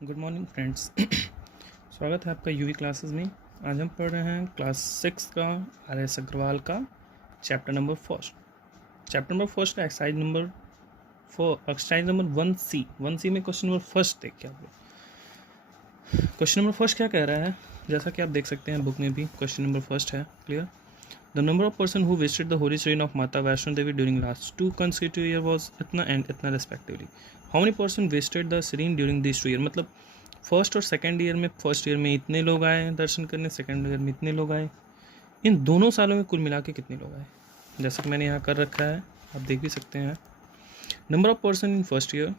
Good morning friends. स्वागत है आपका यूवी क्लासेस में। आज हम पढ़ रहे हैं क्लास 6 का RS अग्रवाल का चैप्टर नंबर फर्स्ट का एक्सरसाइज नंबर 1C में क्वेश्चन नंबर फर्स्ट देखिए आप लोग। क्वेश्चन नंबर फर्स्ट क्या कह रहा है, जैसा कि आप देख सकते हैं बुक में भी क्वेश्चन नंबर फर्स्ट है। Clear? The number of person who visited the holy shrine of Mata Vaishno Devi during last 2 consecutive year was इतना एंड इतना respectively. How many person visited the shrine during this 2 year, मतलब first और second year में, first year में इतने लोग आए दर्शन करने, सेकेंड ईयर में इतने लोग आए, इन दोनों सालों में कुल मिला के कितने लोग आए। जैसा कि मैंने यहाँ कर रखा है, आप देख भी सकते हैं। Number of person in first year,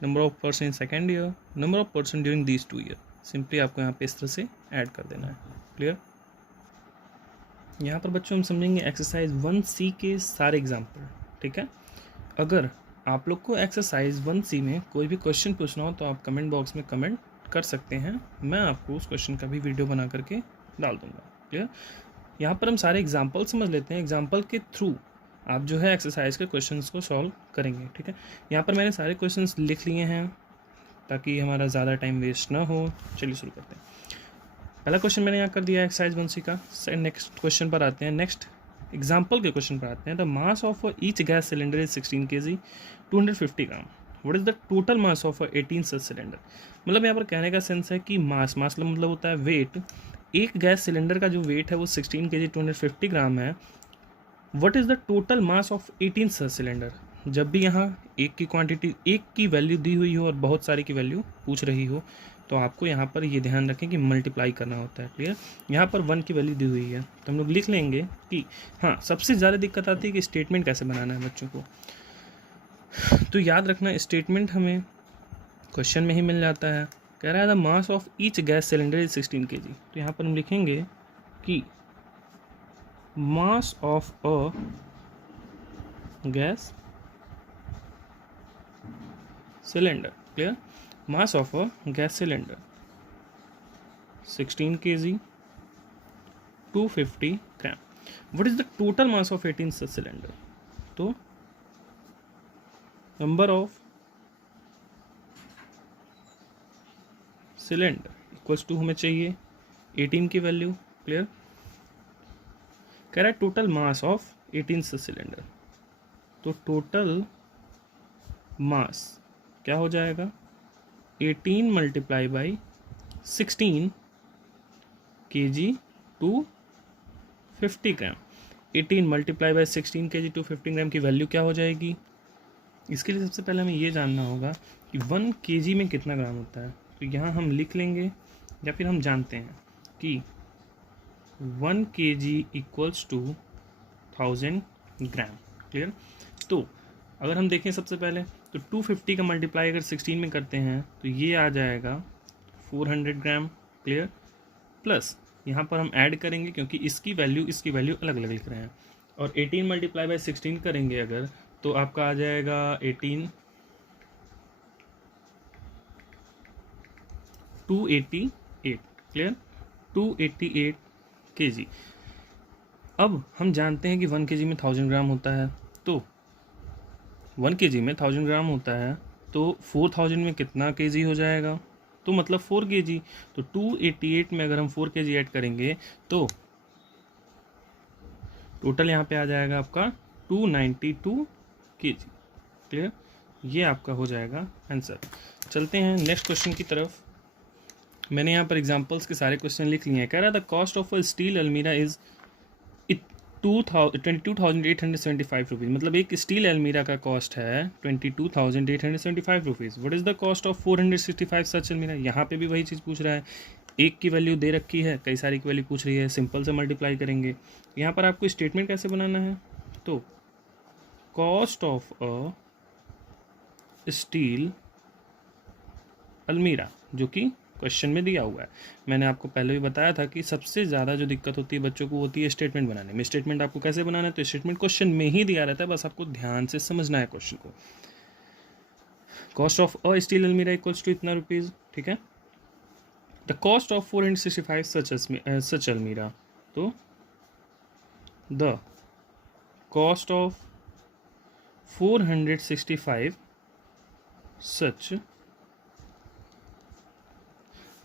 number of person in second year, number of person during these 2 year. Simply आपको यहाँ पे इस तरह से ऐड कर देना है। क्लियर? यहाँ पर बच्चों हम समझेंगे एक्सरसाइज 1C के सारे एग्जाम्पल। ठीक है? अगर आप लोग को एक्सरसाइज 1C में कोई भी क्वेश्चन पूछना हो तो आप कमेंट बॉक्स में कमेंट कर सकते हैं, मैं आपको उस क्वेश्चन का भी वीडियो बना करके डाल दूंगा। क्लियर? यहाँ पर हम सारे एग्जाम्पल समझ लेते हैं, एग्जाम्पल के थ्रू आप जो है एक्सरसाइज के क्वेश्चंस को सॉल्व करेंगे। ठीक है? यहाँ पर मैंने सारे क्वेश्चंस लिख लिए हैं ताकि हमारा ज़्यादा टाइम वेस्ट ना हो। चलिए शुरू करते हैं। पहला क्वेश्चन मैंने यहाँ कर दिया एक्सरसाइज 1C का। नेक्स्ट क्वेश्चन पर आते हैं, नेक्स्ट एग्जाम्पल के क्वेश्चन पर आते हैं। The mass of each gas cylinder is 16 kg 250 gram. What is the total mass of 18 such cylinder. मतलब यहाँ पर कहने का सेंस है कि मास मतलब होता है वेट। एक गैस सिलेंडर का जो वेट है वो 16 kg 250 ग्राम है। What is the total mass of 18 such cylinder. जब भी यहाँ एक की क्वांटिटी, एक की वैल्यू दी हुई हो और बहुत सारी की वैल्यू पूछ रही हो तो आपको यहाँ पर ये ध्यान रखें कि मल्टीप्लाई करना होता है। क्लियर? यहाँ पर 1 की वैल्यू दी हुई है तो हम लोग लिख लेंगे कि हाँ, सबसे ज़्यादा दिक्कत आती है कि स्टेटमेंट कैसे बनाना है बच्चों को। तो याद रखना स्टेटमेंट हमें क्वेश्चन में ही मिल जाता है। कह रहा है the mass of each gas cylinder is 16 kg। तो यहाँ पर हम लिखेंगे कि mass of a gas cylinder. Clear? Mass of a gas cylinder 16 kg 250 gram. What is the total mass of 18 such cylinder. तो number of cylinder equals to हमें चाहिए 18 की वैल्यू। क्लियर? कह रहा है total mass of 18 such cylinder. तो total mass क्या हो जाएगा, 18 multiply by 16 kg 250 gram. 18 multiply by 16 kg 250 ग्राम की वैल्यू क्या हो जाएगी। इसके लिए सबसे पहले हमें ये जानना होगा कि 1 kg में कितना ग्राम होता है। तो यहाँ हम लिख लेंगे या फिर हम जानते हैं कि 1 kg equals to 1000 gram. Clear? तो अगर हम देखें सबसे पहले तो 250 का मल्टीप्लाई अगर 16 में करते हैं तो ये आ जाएगा 400 ग्राम। क्लियर? प्लस यहाँ पर हम ऐड करेंगे क्योंकि इसकी वैल्यू अलग अलग लिख रहे हैं, और 18 मल्टीप्लाई बाई 16 करेंगे अगर तो आपका आ जाएगा 18 288। क्लियर? 288 kg। अब हम जानते हैं कि 1 kg में 1000 ग्राम होता है, तो 1 kg में 1000 ग्राम होता है तो 4000 में कितना kg हो जाएगा, तो मतलब 4 kg। तो 288 में अगर हम 4 kg ऐड करेंगे तो टोटल यहाँ पे आ जाएगा आपका 292 kg। क्लियर? ये आपका हो जाएगा आंसर। चलते हैं नेक्स्ट क्वेश्चन की तरफ। मैंने यहाँ पर एग्जांपल्स के सारे क्वेश्चन लिख लिए हैं। कह रहा था कॉस्ट ऑफ अ स्टील अलमीरा इज 22,875 रुपीज़। मतलब एक स्टील अलमीरा का कॉस्ट है 22,875 rupees. What is the cost of 465 सच अलमीरा। यहाँ पे भी वही चीज़ पूछ रहा है, एक की वैल्यू दे रखी है, कई सारी की वैल्यू पूछ रही है, सिंपल से मल्टीप्लाई करेंगे। यहाँ पर आपको स्टेटमेंट कैसे बनाना है, तो कॉस्ट ऑफ अ स्टील अलमीरा जो कि क्वेश्चन में दिया हुआ है। मैंने आपको पहले भी बताया था कि सबसे ज़्यादा जो दिक्कत होती है बच्चों को होती है स्टेटमेंट बनाने में। स्टेटमेंट आपको कैसे बनाना है, तो स्टेटमेंट क्वेश्चन में ही दिया रहता है, बस आपको ध्यान से समझना है क्वेश्चन को। कॉस्ट ऑफ अ स्टील अलमीरा इक्वल्स टू इतना रुपीज़। ठीक है? द कॉस्ट ऑफ 465 सच अलमीरा, तो द कॉस्ट ऑफ 465 सच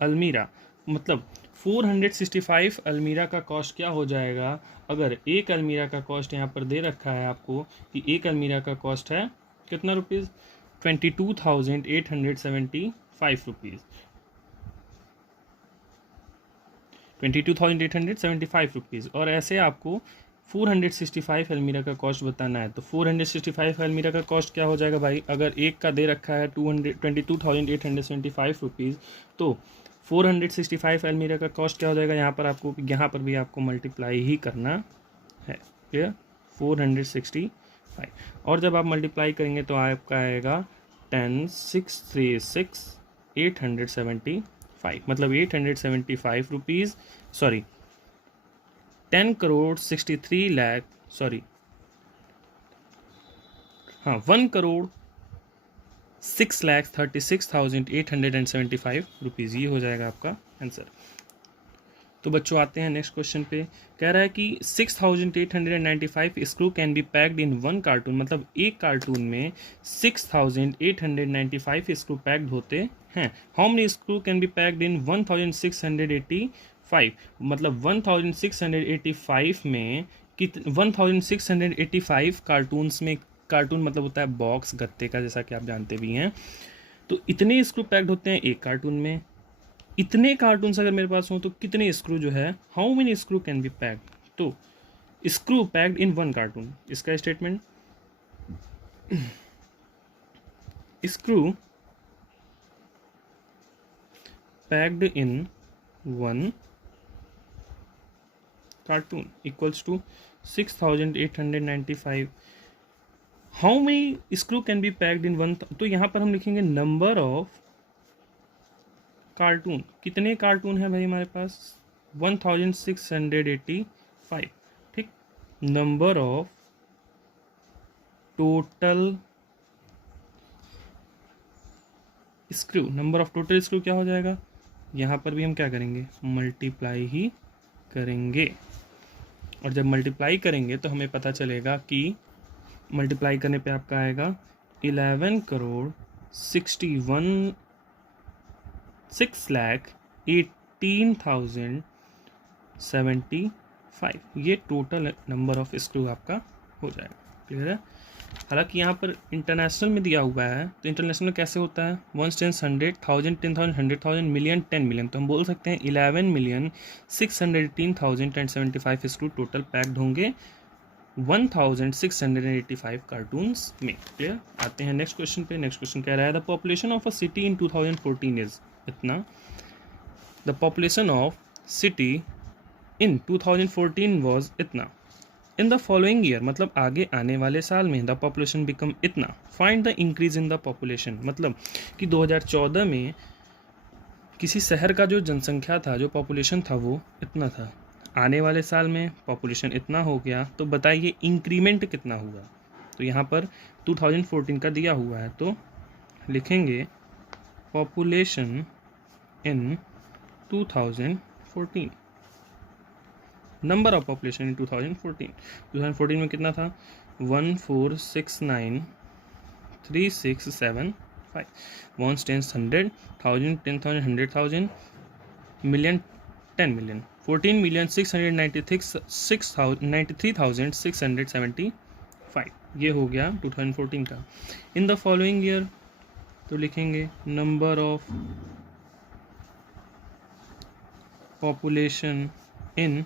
अलमीरा, मतलब 465 अलमीरा का कॉस्ट क्या हो जाएगा, अगर एक अलमीरा का कॉस्ट यहाँ पर दे रखा है आपको कि एक अलमीरा का कॉस्ट है कितना रुपीज़, 22,875 रुपीज़, 22,875 रुपीज़, और ऐसे आपको 465 अलमीरा का कॉस्ट बताना है। तो 465 अलमीरा का कॉस्ट क्या हो जाएगा भाई, अगर एक का दे रखा है 22,875 रुपीज़, तो 465 अलमीरा का कॉस्ट क्या हो जाएगा, यहाँ पर भी आपको मल्टीप्लाई ही करना है, क्लियर, 465, और जब आप मल्टीप्लाई करेंगे तो आपका आएगा 10,636,875, मतलब 875 rupees, sorry 10 crore 63 lakh, sorry हाँ 1 करोड़ 6,36,875 रुपीज़, ये हो जाएगा आपका आंसर। तो बच्चों आते हैं नेक्स्ट क्वेश्चन पे, कह रहा है कि 6,895 screw can be packed in one cartoon, मतलब एक कार्टून में 6,895 स्क्रू पैक्ड होते हैं। How many screw can be packed इन 1,685, मतलब 1,685 में 1,685 कार्टून्स में, कार्टून मतलब होता है बॉक्स गत्ते का, जैसा कि आप जानते भी हैं, तो इतने स्क्रू पैक्ड होते हैं एक कार्टून में। इतने कार्टून्स अगर मेरे पास हो तो कितने स्क्रू जो है, how many screw can be packed, तो screw packed in one carton, इसका statement, screw packed in one carton equals to 6,895, how many screw can be packed in one, तो यहाँ पर हम लिखेंगे नंबर ऑफ कार्टून, कितने कार्टून है भाई हमारे पास, 1,685, ठीक, number of total screw, number of total screw क्या हो जाएगा, यहाँ पर भी हम क्या करेंगे, मल्टीप्लाई ही करेंगे, और जब मल्टीप्लाई करेंगे तो हमें पता चलेगा कि मल्टीप्लाई करने पे आपका आएगा 11 करोड़ 6,18,075, ये टोटल नंबर ऑफ स्क्रू आपका हो जाएगा, क्लियर है। हालांकि यहाँ पर इंटरनेशनल में दिया हुआ है, तो इंटरनेशनल कैसे होता है, 1 10 100 1000 10,000 100,000 मिलियन 10 मिलियन, तो हम बोल सकते हैं 11,618,075 स्क्रू टोटल पैक्ड होंगे 1,685 कार्टून्स में, क्लियर। आते हैं नेक्स्ट क्वेश्चन पे, नेक्स्ट क्वेश्चन कह रहा है the population of a city in 2014 is इतना, the population of city in 2014 was इतना, इन द फॉलोइंग ईयर, मतलब आगे आने वाले साल में, द पॉपुलेशन बिकम इतना, find the increase in the population, मतलब कि 2014 में किसी शहर का जो जनसंख्या था, जो पॉपुलेशन था वो इतना था, आने वाले साल में पॉपुलेशन इतना हो गया, तो बताइए इंक्रीमेंट कितना हुआ। तो यहाँ पर 2014 का दिया हुआ है, तो लिखेंगे population in 2014, number of population in 2014 में कितना था, 1469367 1 10 100 1000 10,000 100,000 मिलियन 10 मिलियन 14,693,675, ये हो गया 2014 का। इन द फॉलोइंग ईयर तो लिखेंगे number of population in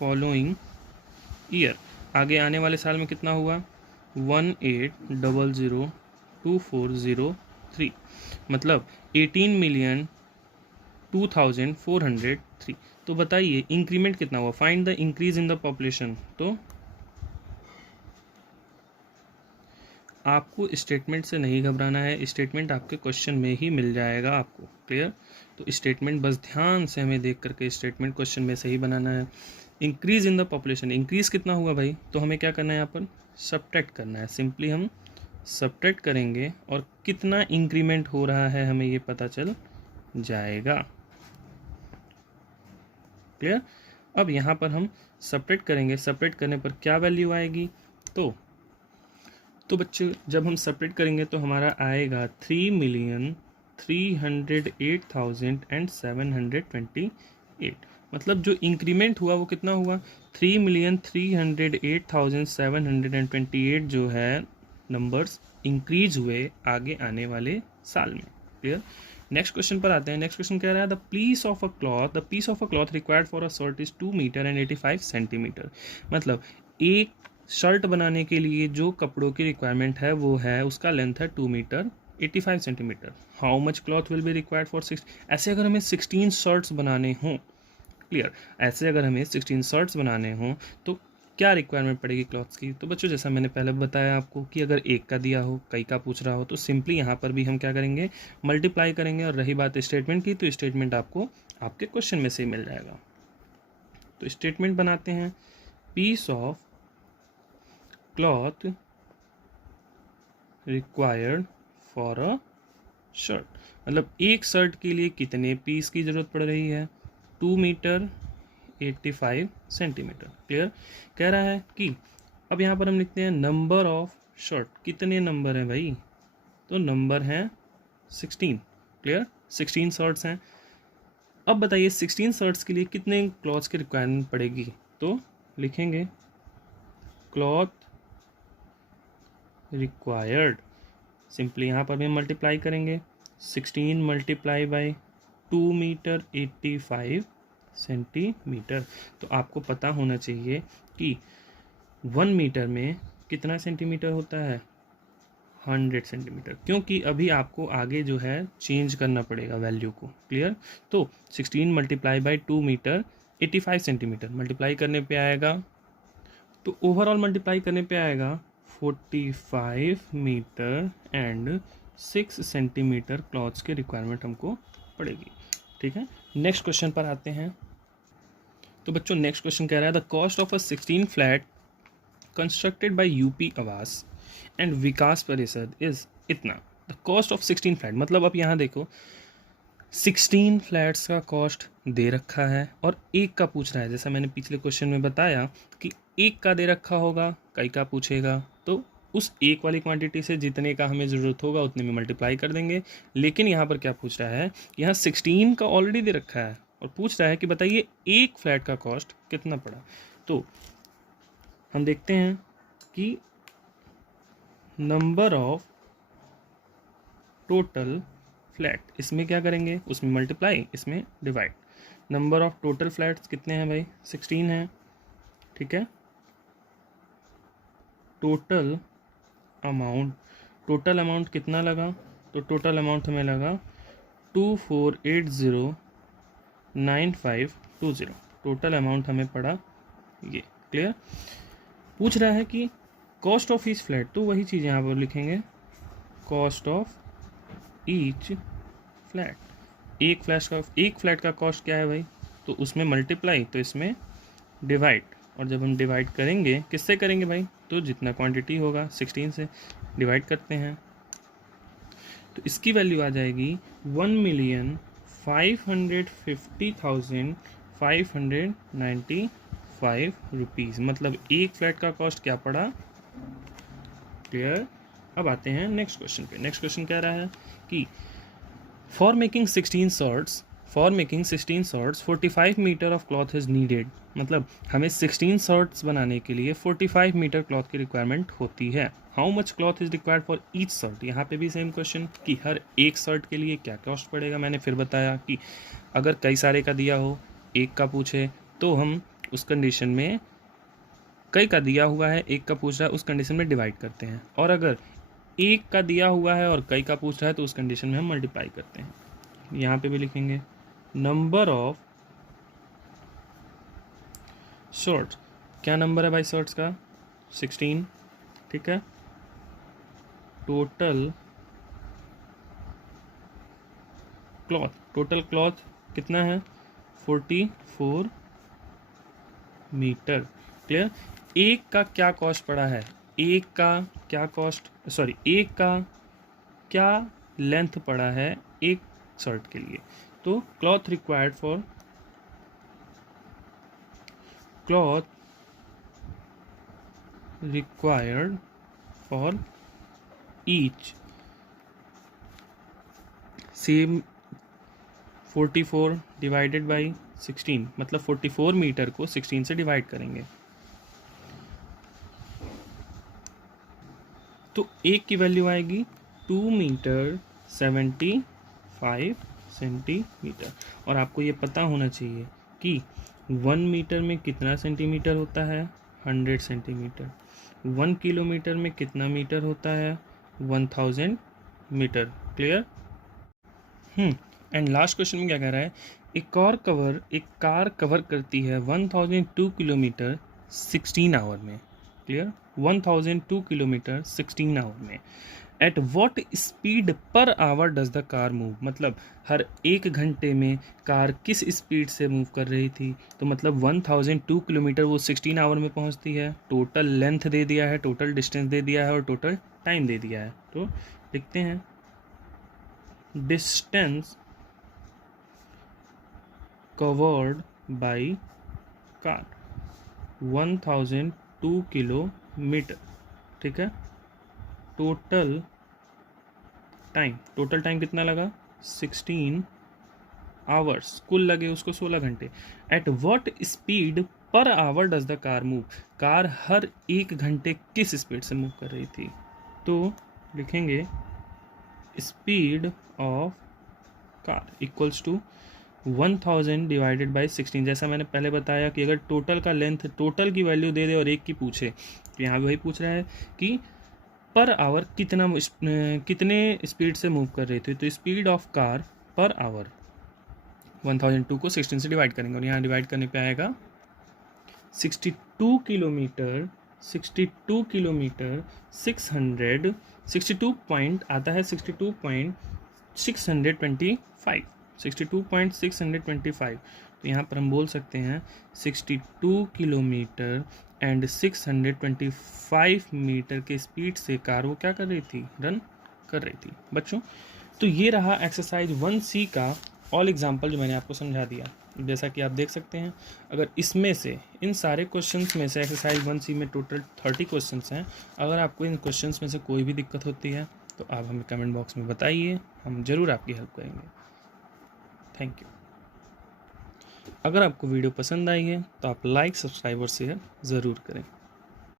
following year, आगे आने वाले साल में कितना हुआ, 18,00,2403, मतलब 18,02,403, तो बताइए इंक्रीमेंट कितना हुआ, find the increase in the population. तो आपको स्टेटमेंट से नहीं घबराना है, स्टेटमेंट आपके क्वेश्चन में ही मिल जाएगा आपको, क्लियर। तो स्टेटमेंट बस ध्यान से हमें देख करके स्टेटमेंट क्वेश्चन में सही बनाना है। Increase in the population, increase कितना हुआ भाई, तो हमें क्या करना है, यहाँ पर सब्ट्रैक्ट करना है, सिंपली हम सब्ट्रैक्ट करेंगे और कितना इंक्रीमेंट हो रहा है हमें ये पता चल जाएगा, क्लियर। अब यहाँ पर हम सब्ट्रैक्ट करेंगे, सब्ट्रैक्ट करने पर क्या वैल्यू आएगी, तो तो बच्चे जब हम सेपरेट करेंगे तो हमारा आएगा 3,308,728। मतलब जो इंक्रीमेंट हुआ वो कितना हुआ, 3,308,728 जो है नंबर्स इंक्रीज हुए आगे आने वाले साल में। क्लियर। नेक्स्ट क्वेश्चन पर आते हैं। नेक्स्ट क्वेश्चन कह रहा है the piece of a cloth required for a shirt is 2 metre and 85 centimetre. मतलब एक शर्ट बनाने के लिए जो कपड़ों की रिक्वायरमेंट है वो है, उसका लेंथ है 2 metre 85 centimetre. How much cloth will be required for 6। ऐसे अगर हमें 16 शर्ट्स बनाने हों, क्लियर, ऐसे अगर हमें 16 शर्ट्स बनाने हों तो क्या रिक्वायरमेंट पड़ेगी क्लॉथ्स की। तो बच्चों जैसा मैंने पहले बताया आपको कि अगर एक का दिया हो, कई का पूछ रहा हो, तो सिंपली यहाँ पर भी हम क्या करेंगे, मल्टीप्लाई करेंगे। और रही बात स्टेटमेंट की, तो स्टेटमेंट आपको आपके क्वेश्चन में से ही मिल जाएगा। तो स्टेटमेंट बनाते हैं, piece of cloth required for a shirt, मतलब एक शर्ट के लिए कितने पीस की ज़रूरत पड़ रही है, 2 मीटर 85 सेंटीमीटर। क्लियर। कह रहा है कि अब यहाँ पर हम लिखते हैं नंबर ऑफ शर्ट, कितने नंबर हैं भाई, तो नंबर हैं 16। क्लियर, 16 शर्ट्स हैं। अब बताइए 16 शर्ट्स के लिए कितने क्लॉथ्स की रिक्वायरमेंट पड़ेगी, तो लिखेंगे क्लॉथ रिक्वायर्ड, सिंपली यहाँ पर भी मल्टीप्लाई करेंगे, 16 मल्टीप्लाई बाई 2 मीटर 85 सेंटीमीटर। तो आपको पता होना चाहिए कि 1 मीटर में कितना सेंटीमीटर होता है, 100 सेंटीमीटर, क्योंकि अभी आपको आगे जो है चेंज करना पड़ेगा वैल्यू को। क्लियर। तो 16 multiply by 2 metre 85 centimetre multiply करने पे आएगा, तो ओवरऑल मल्टीप्लाई करने पे आएगा 45 मीटर एंड 6 सेंटीमीटर क्लॉथ्स की रिक्वायरमेंट हमको पड़ेगी। ठीक है। नेक्स्ट क्वेश्चन पर आते हैं। तो बच्चों नेक्स्ट क्वेश्चन कह रहा है the cost of a 16 flat constructed by UP आवास एंड विकास परिषद इज इतना। द कॉस्ट ऑफ 16 फ्लैट, मतलब अब यहाँ देखो 16 फ्लैट्स का कॉस्ट दे रखा है और एक का पूछ रहा है। जैसा मैंने पिछले क्वेश्चन में बताया कि एक का दे रखा होगा, कई का पूछेगा, तो उस एक वाली क्वांटिटी से जितने का हमें ज़रूरत होगा उतने में मल्टीप्लाई कर देंगे। लेकिन यहाँ पर क्या पूछ रहा है, यहाँ 16 का ऑलरेडी दे रखा है और पूछ रहा है कि बताइए एक फ्लैट का कॉस्ट कितना पड़ा। तो हम देखते हैं कि नंबर ऑफ टोटल फ्लैट, इसमें क्या करेंगे, उसमें मल्टीप्लाई, इसमें divide. Number of total flats कितने हैं भाई, 16 हैं। ठीक है। टोटल अमाउंट कितना लगा, तो टोटल अमाउंट हमें लगा 24809520। टोटल अमाउंट हमें पड़ा ये। क्लियर। पूछ रहा है कि कॉस्ट ऑफ ईच फ्लैट, तो वही चीज़ यहाँ पर लिखेंगे, कॉस्ट ऑफ ईच फ्लैट। एक फ्लैट का कॉस्ट क्या है भाई, तो उसमें मल्टीप्लाई, तो इसमें डिवाइड। और जब हम डिवाइड करेंगे किससे करेंगे भाई, तो जितना क्वांटिटी होगा 16 से डिवाइड करते हैं, तो इसकी वैल्यू आ जाएगी 1,550,595 रुपीज़। मतलब एक फ्लैट का कॉस्ट क्या पड़ा। क्लियर। अब आते हैं नेक्स्ट क्वेश्चन पे। नेक्स्ट क्वेश्चन कह रहा है कि for making 16 shirts 45 metre of cloth is needed. मतलब हमें 16 शर्ट्स बनाने के लिए 45 मीटर क्लॉथ की रिक्वायरमेंट होती है। How much cloth is required for each shirt. यहाँ पे भी सेम क्वेश्चन कि हर एक शर्ट के लिए क्या कॉस्ट पड़ेगा। मैंने फिर बताया कि अगर कई सारे का दिया हो, एक का पूछे, तो हम उस कंडीशन में, कई का दिया हुआ है एक का पूछ रहा है, उस कंडीशन में डिवाइड करते हैं। और अगर एक का दिया हुआ है और कई का पूछ रहा है तो उस कंडीशन में हम मल्टीप्लाई करते हैं। यहाँ पे भी लिखेंगे नंबर ऑफ शर्ट्स। क्या नंबर है भाई शर्ट्स का, 16। ठीक है। टोटल क्लॉथ कितना है, 44 मीटर। क्लियर। एक का क्या कॉस्ट पड़ा है, एक का क्या लेंथ पड़ा है एक शर्ट के लिए। तो cloth required for each same 44 divided by 16, मतलब 44 मीटर को 16 से डिवाइड करेंगे तो एक की वैल्यू आएगी 2 मीटर 75 सेंटीमीटर। और आपको ये पता होना चाहिए कि 1 मीटर में कितना सेंटीमीटर होता है, 100 सेंटीमीटर। 1 किलोमीटर में कितना मीटर होता है, 1000 metre. Clear? And last question में क्या कह रहा है, एक कार कवर करती है 1002 किलोमीटर 16 आवर में। क्लियर? 1002 किलोमीटर 16 आवर में। At what speed per hour does the car move, मतलब हर 1 घंटे में कार किस स्पीड से मूव कर रही थी। तो मतलब 1002 किलोमीटर वो 16 आवर में पहुंचती है। टोटल लेंथ दे दिया है, टोटल डिस्टेंस दे दिया है और टोटल टाइम दे दिया है। तो लिखते हैं distance covered by car 1002 kilometre. ठीक है। टोटल टाइम कितना लगा, 16 आवर्स। कुल लगे उसको 16 घंटे। At what speed per hour does the car move, car हर 1 घंटे किस स्पीड से मूव कर रही थी। तो लिखेंगे speed of car equals to 1000 divided by 16। जैसा मैंने पहले बताया कि अगर टोटल का लेंथ, टोटल की वैल्यू दे दे और एक की पूछे, तो यहाँ वही पूछ रहा है कि पर आवर कितने स्पीड से मूव कर रही थी। तो speed of car per hour 1002 को 16 से डिवाइड करेंगे और यहाँ डिवाइड करने पे आएगा 62 किलोमीटर 62 पॉइंट आता है 62.625। तो यहाँ पर हम बोल सकते हैं 62 किलोमीटर एंड 625 मीटर के स्पीड से कार वो क्या कर रही थी, रन कर रही थी। बच्चों, तो ये रहा एक्सरसाइज 1C का ऑल एग्जाम्पल जो मैंने आपको समझा दिया। जैसा कि आप देख सकते हैं, अगर इसमें से इन सारे क्वेश्चंस में से एक्सरसाइज 1C में टोटल 30 क्वेश्चंस हैं। अगर आपको इन क्वेश्चंस में से कोई भी दिक्कत होती है तो आप हमें कमेंट बॉक्स में बताइए, हम ज़रूर आपकी हेल्प करेंगे। Thank you. अगर आपको वीडियो पसंद आई है तो आप लाइक, सब्सक्राइब और शेयर ज़रूर करें।